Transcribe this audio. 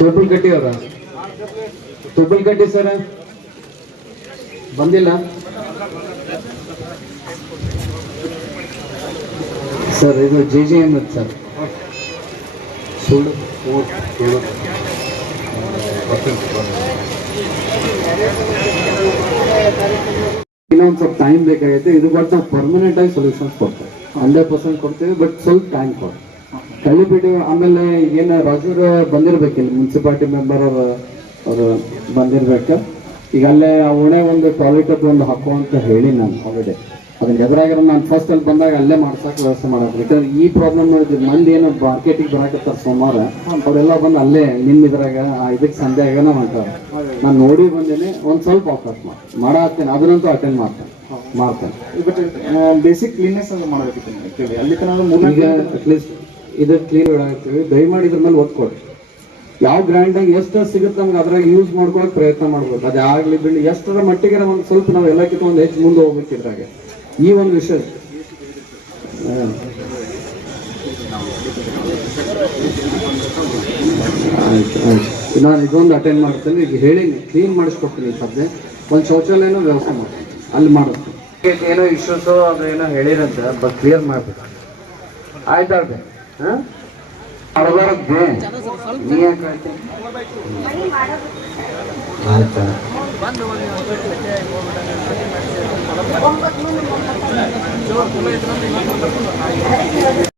ತೋಬಲ್ಕಟ್ಟಿ ಅವರ ತೋಬಲ್ಕಟ್ಟಿ ಸರ್ ಬಂದಿಲ್ಲ ಸರ್. ಇದು JJM ಸರ್. ಸುಳ್ಳು ಇನ್ನೊಂದು ಸ್ವಲ್ಪ ಟೈಮ್ ಬೇಕಾಗೈತೆ. ಇದು ಬಟ್ ನಾವು ಪರ್ಮನೆಂಟ್ ಆಗಿ ಸೊಲ್ಯೂಷನ್ಸ್ ಕೊಡ್ತೇವೆ, 100% ಕೊಡ್ತೇವೆ. ಬಟ್ ಸ್ವಲ್ಪ ಟೈಮ್ ಕೊಡಿ. ಕಳ್ಳಿಬಿಟ್ಟು ಆಮೇಲೆ ಏನು ರಾಜೂರ್ ಬಂದಿರ್ಬೇಕಿಲ್ಲ, ಮುನ್ಸಿಪಾಲಿಟಿ ಮೆಂಬರ್ ಅವರು ಬಂದಿರ್ಬೇಕು. ಈಗ ಅಲ್ಲೇ ಓಣೆ ಒಂದು ಟಾಯ್ಲೆಟ್ ಒಂದು ಹಾಕೋ ಅಂತ ಹೇಳಿ ನಾನು ಆಲ್ರೆಡಿ ಅದನ್ನ ಎದುರಾಗಿರೋ ನಾನು ಫಸ್ಟ್ ಅಲ್ಲಿ ಬಂದಾಗ ಅಲ್ಲೇ ಮಾಡ್ಸಕ್ಕೆ ವ್ಯವಸ್ಥೆ ಮಾಡೋದು. ಯಾಕಂದ್ರೆ ಈ ಪ್ರಾಬ್ಲಮ್ ನೋಡಿದ್ವಿ, ಮಂದಿ ಏನು ಮಾರ್ಕೆಟಿಗೆ ಬರಾಕತ್ತಾರೆ ಸೋಮವಾರ, ಅವರೆಲ್ಲ ಬಂದು ಅಲ್ಲೇ ನಿಮ್ಮ ಇದ್ರಾಗ ಇದಕ್ಕೆ ಸಂಧ್ಯಾಗನ ಮಾಡ್ತಾರೆ. ನಾನು ನೋಡಿ ಬಂದೇನೆ, ಒಂದು ಸ್ವಲ್ಪ ಅವಕಾಶ ಮಾಡತ್ತೇನೆ, ಅದನ್ನಂತೂ ಅಟೆಂಡ್ ಮಾಡ್ತೇನೆ. ಬೇಸಿಕ್ ಕ್ಲೀನ್ನೆಸ್ ಅಂತ ಮಾಡಬೇಕಿತ್ತು ಅಲ್ಲಿ ತನಕ. ಈಗ ಅಟ್ಲೀಸ್ಟ್ ಇದು ಕ್ಲೀನ್ ಇಡಾಕ್ತೀವಿ, ದಯಮಾಡಿ ಇದ್ರ ಮೇಲೆ ಒತ್ತು ಕೊಡಿ. ಯಾವ ಗ್ರ್ಯಾಂಡಾಗಿ ಎಷ್ಟು ಸಿಗುತ್ತೆ ನಮ್ಗೆ ಅದ್ರಾಗ ಯೂಸ್ ಮಾಡ್ಕೊಳಕ್ ಪ್ರಯತ್ನ ಮಾಡ್ಬೇಕು. ಅದೇ ಆಗ್ಲಿ ಬಿಡ್ಲಿ, ಎಷ್ಟರ ಮಟ್ಟಿಗೆ ಒಂದು ಸ್ವಲ್ಪ ನಾವು ಎಲ್ಲಕ್ಕಿಂತ ಒಂದು ಹೆಚ್ಚು ಮುಂದೆ ಹೋಗ್ಬೇಕಿದ್ರಾಗ ಈ ಒಂದು ವಿಷಯ. ಆಯ್ತು ನಾನು ಇದೊಂದು ಅಟೆಂಡ್ ಮಾಡ್ತೇನೆ. ಈಗ ಹೇಳಿನಿ, ಕ್ಲೀನ್ ಮಾಡಿಸ್ಕೊಡ್ತೀನಿ. ಸದ್ಯ ಒಂದು ಶೌಚಾಲಯನೂ ವ್ಯವಸ್ಥೆ ಮಾಡ್ತೀನಿ, ಅಲ್ಲಿ ಮಾಡುತ್ತೆ. ಏನೋ ಇಶ್ಯೂಸು ಅದು ಏನೋ ಹೇಳಿರಂತೆ, ಬಟ್ ಕ್ಲಿಯರ್ ಮಾಡ್ಬೇಕು. ಆಯ್ತಾಳ್ರಿ. ಹಾಂ ಅರ್ಧರದ್ದೆ ನೀ ಯಾಕೆ ಆಯ್ತಾ